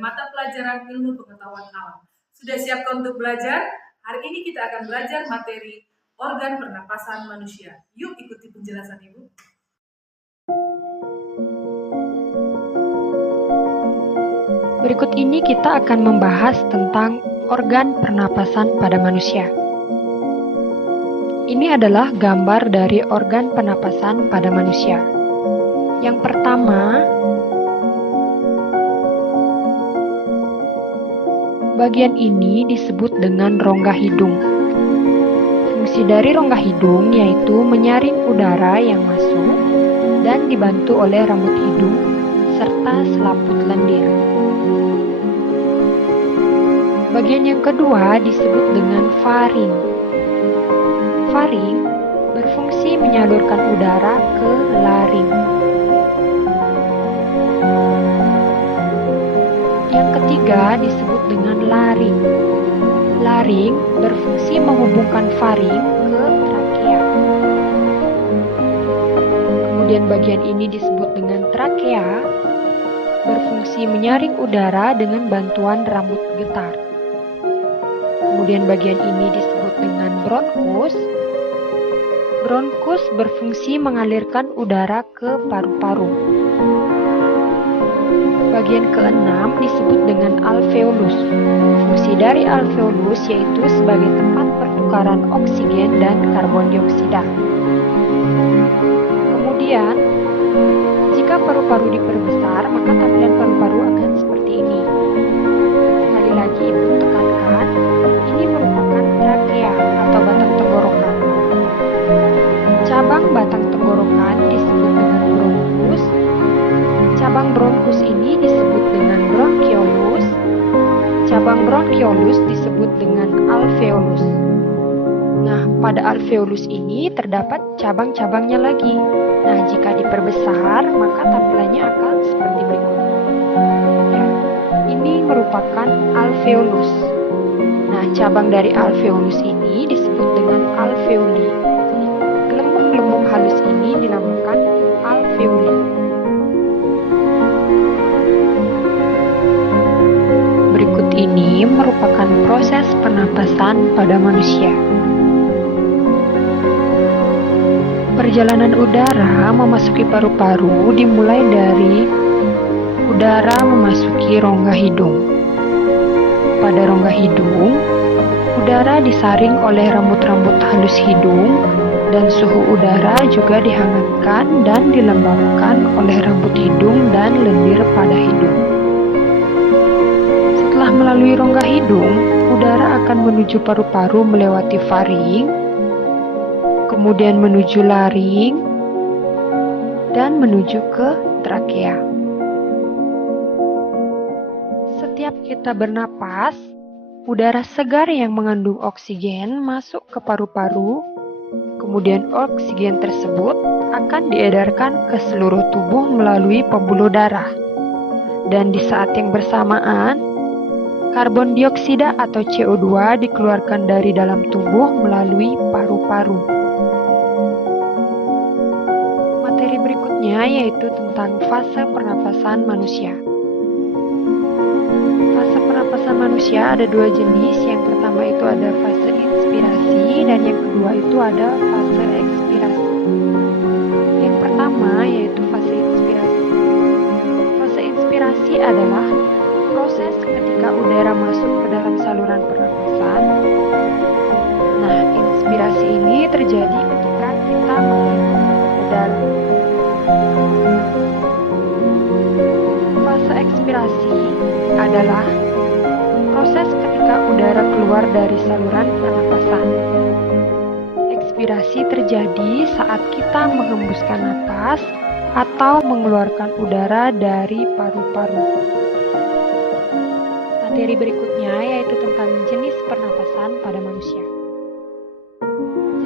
mata pelajaran ilmu pengetahuan alam. Sudah siapkah untuk belajar? Hari ini kita akan belajar materi organ pernapasan manusia. Yuk ikuti penjelasan Ibu. Berikut ini kita akan membahas tentang organ pernapasan pada manusia. Ini adalah gambar dari organ pernapasan pada manusia. Yang pertama, bagian ini disebut dengan rongga hidung. Fungsi dari rongga hidung yaitu menyaring udara yang masuk dan dibantu oleh rambut hidung serta selaput lendir. Bagian yang kedua disebut dengan faring. Faring berfungsi menyalurkan udara ke laring. Yang ketiga disebut dengan laring. Laring berfungsi menghubungkan faring ke trakea. Kemudian bagian ini disebut dengan trakea, berfungsi menyaring udara dengan bantuan rambut getar. Kemudian bagian ini disebut dengan bronkus. Bronkus berfungsi mengalirkan udara ke paru-paru. Bagian keenam disebut dengan alveolus. Fungsi dari alveolus yaitu sebagai tempat pertukaran oksigen dan karbon dioksida. Kemudian, jika paru-paru diperbesar, maka tampilan paru-paru akan seperti ini. Sekali lagi Ibu tekankan, ini merupakan trakea atau batang tenggorokan. Cabang batang tenggorokan disebut dengan bronkus. Cabang bronkus ini disebut dengan bronchiolus. Cabang bronchiolus disebut dengan alveolus. Nah, pada alveolus ini terdapat cabang-cabangnya lagi. Nah, jika diperbesar, maka tampilannya akan seperti berikut. Ya, ini merupakan alveolus. Nah, cabang dari alveolus ini disebut dengan alveoli. Gelembung-gelembung halus ini dinamakan alveoli. Berikut ini merupakan proses pernapasan pada manusia. Perjalanan udara memasuki paru-paru dimulai dari udara memasuki rongga hidung. Pada rongga hidung, udara disaring oleh rambut-rambut halus hidung dan suhu udara juga dihangatkan dan dilembabkan oleh rambut hidung dan lendir pada hidung. Setelah melalui rongga hidung, udara akan menuju paru-paru melewati faring, kemudian menuju laring, dan menuju ke trakea. Setiap kita bernapas, udara segar yang mengandung oksigen masuk ke paru-paru, kemudian oksigen tersebut akan diedarkan ke seluruh tubuh melalui pembuluh darah. Dan di saat yang bersamaan, karbon dioksida atau CO2 dikeluarkan dari dalam tubuh melalui paru-paru. Materi berikutnya yaitu tentang fase pernapasan manusia. Fase pernapasan manusia ada dua jenis. Yang pertama itu ada fase inspirasi dan yang kedua itu ada fase ekspirasi. Yang pertama yaitu fase inspirasi. Fase inspirasi adalah proses ketika udara masuk ke dalam saluran pernapasan. Nah, inspirasi ini terjadi ketika kita menghirup udara. Fase ekspirasi adalah proses ketika udara keluar dari saluran pernapasan. Ekspirasi terjadi saat kita menghembuskan napas atau mengeluarkan udara dari paru-paru. Materi berikutnya yaitu tentang jenis pernapasan pada manusia.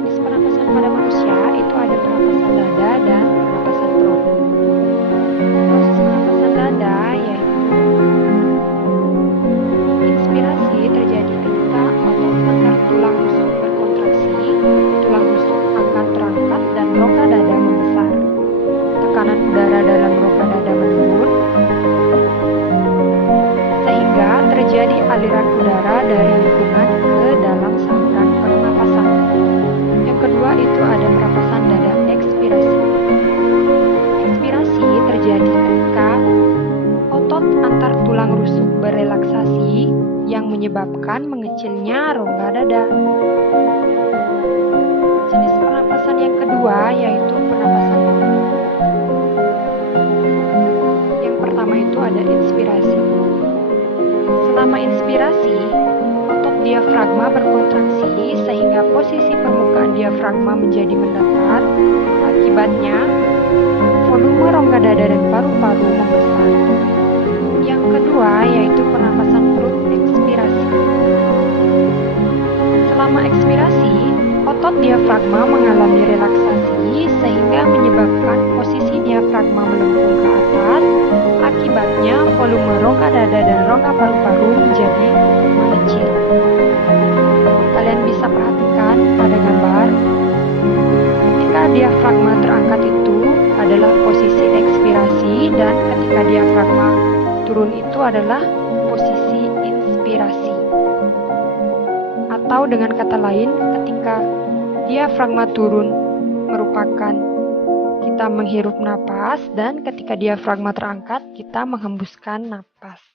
Jenis pernapasan pada manusia itu ada pernapasan dada dan pernapasan perut. Proses pernapasan dada yaitu inspirasi terjadi ketika otot lengan tulang rusuk berkontraksi, tulang rusuk akan terangkat dan rongga dada membesar. Tekanan udara dalam rongga dada menurun, relaksasi yang menyebabkan mengecilnya rongga dada. Jenis pernapasan yang kedua yaitu pernapasan perut. Yang pertama itu ada inspirasi. Selama inspirasi, otot diafragma berkontraksi sehingga posisi permukaan diafragma menjadi mendatar. Akibatnya, volume rongga dada dan paru-paru membesar. Yang kedua yaitu pernapasan perut ekspirasi. Selama ekspirasi, otot diafragma mengalami relaksasi sehingga menyebabkan posisi diafragma melengkung ke atas. Akibatnya, volume rongga dada dan rongga paru-paru menjadi mengecil. Kalian bisa perhatikan pada gambar. Ketika diafragma terangkat itu adalah posisi ekspirasi dan ketika diafragma turun itu adalah posisi inspirasi. Atau dengan kata lain, ketika diafragma turun merupakan kita menghirup napas dan ketika diafragma terangkat kita menghembuskan napas.